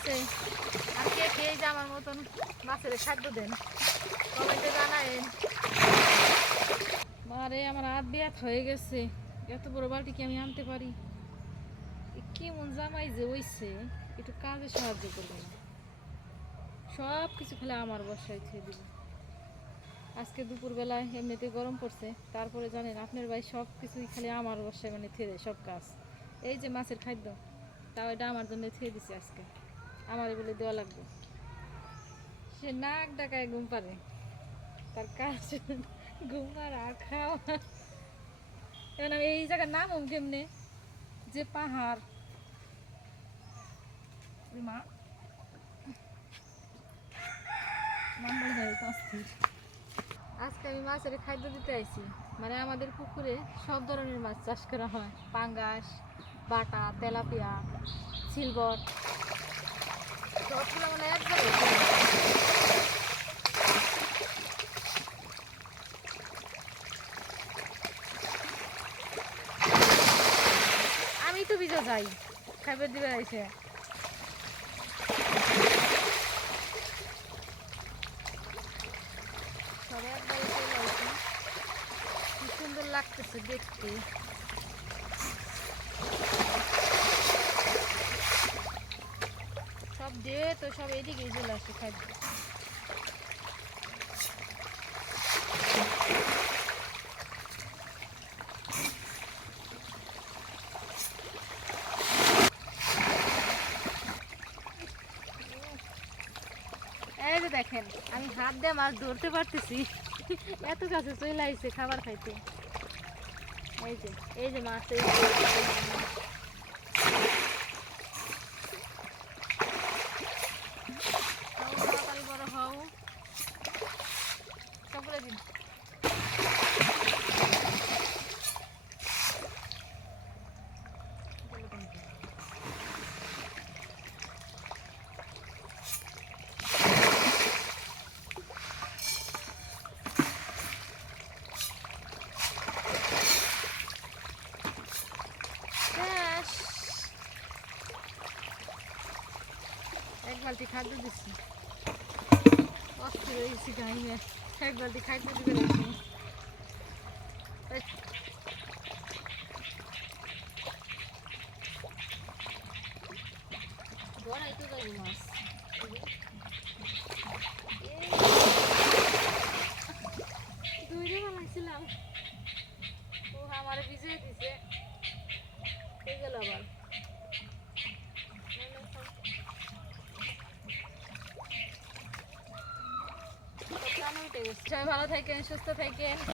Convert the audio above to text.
আছে? আর কে কে যে আমার মতন মাছের খাদ্য দেন কমেন্টে জানায়েন। আরে আমার হাত বিয়াত হয়ে গেছে, এত বড় বালতি কি আমি আনতে পারি? কেমন জামাই যে হইছে, একটু কাজে সাহায্য করবে না, সব কিছু খেলে আমার বসায় থুয়ে দিবে। আজকে দুপুরবেলায় এমনিতে গরম পড়ছে, তারপরে জানেন আপনার ভাই সব কিছুই খালি আমার বসায় মানে থুয়ে দেয় সব কাজ। এই যে মাছের খাদ্য, তাও এটা আমার জন্য থুয়ে দিছে আজকে, আমার বলে দেওয়া লাগবে। সে নাক ডাকায় ঘুম পারে, তার কাজ ঘুমার আর খাওয়া। এখন আমি এই জায়গার নাম কেমনে যে পাহাড়, মা আজকে আমি মাছের খাদ্য দিতে আইছি। মানে আমাদের পুকুরে সব ধরনের মাছ চাষ করা হয়, পাঙ্গাস, বাটা, তেলাপিয়া, সিলভার, সবগুলো মানে একবারে। আমি তো ভিজা যাই খাবার দিবে আইসে। সব একবারে চলে আইছে, কি সুন্দর লাগতেছে দেখতে। সব দিয়ে তো সব এইদিকে চলে আসে খাদ্য। এই যে দেখেন আমি হাত দিয়ে মাছ ধরতে পারতেছি, এত কাছে চলে আইছে খাবার খাইতে। এই যে এই যে মাছ, এই যে তাড়াতাড়ি বড় হও, সবগুলো দিন। এক বালতি খাদ্য দিচ্ছি, অস্থির হয়েছি গাইয়ে, এক বালতি খাদ্য দিবে রয়েছি। বড়াই তো যাবো মাছ, দুইটা বানাইছিলাম, ও আমার ভিজিয়ে দিছে, হয়ে গেল আবার। সবাই ভালো থাকেন, সুস্থ থাকেন।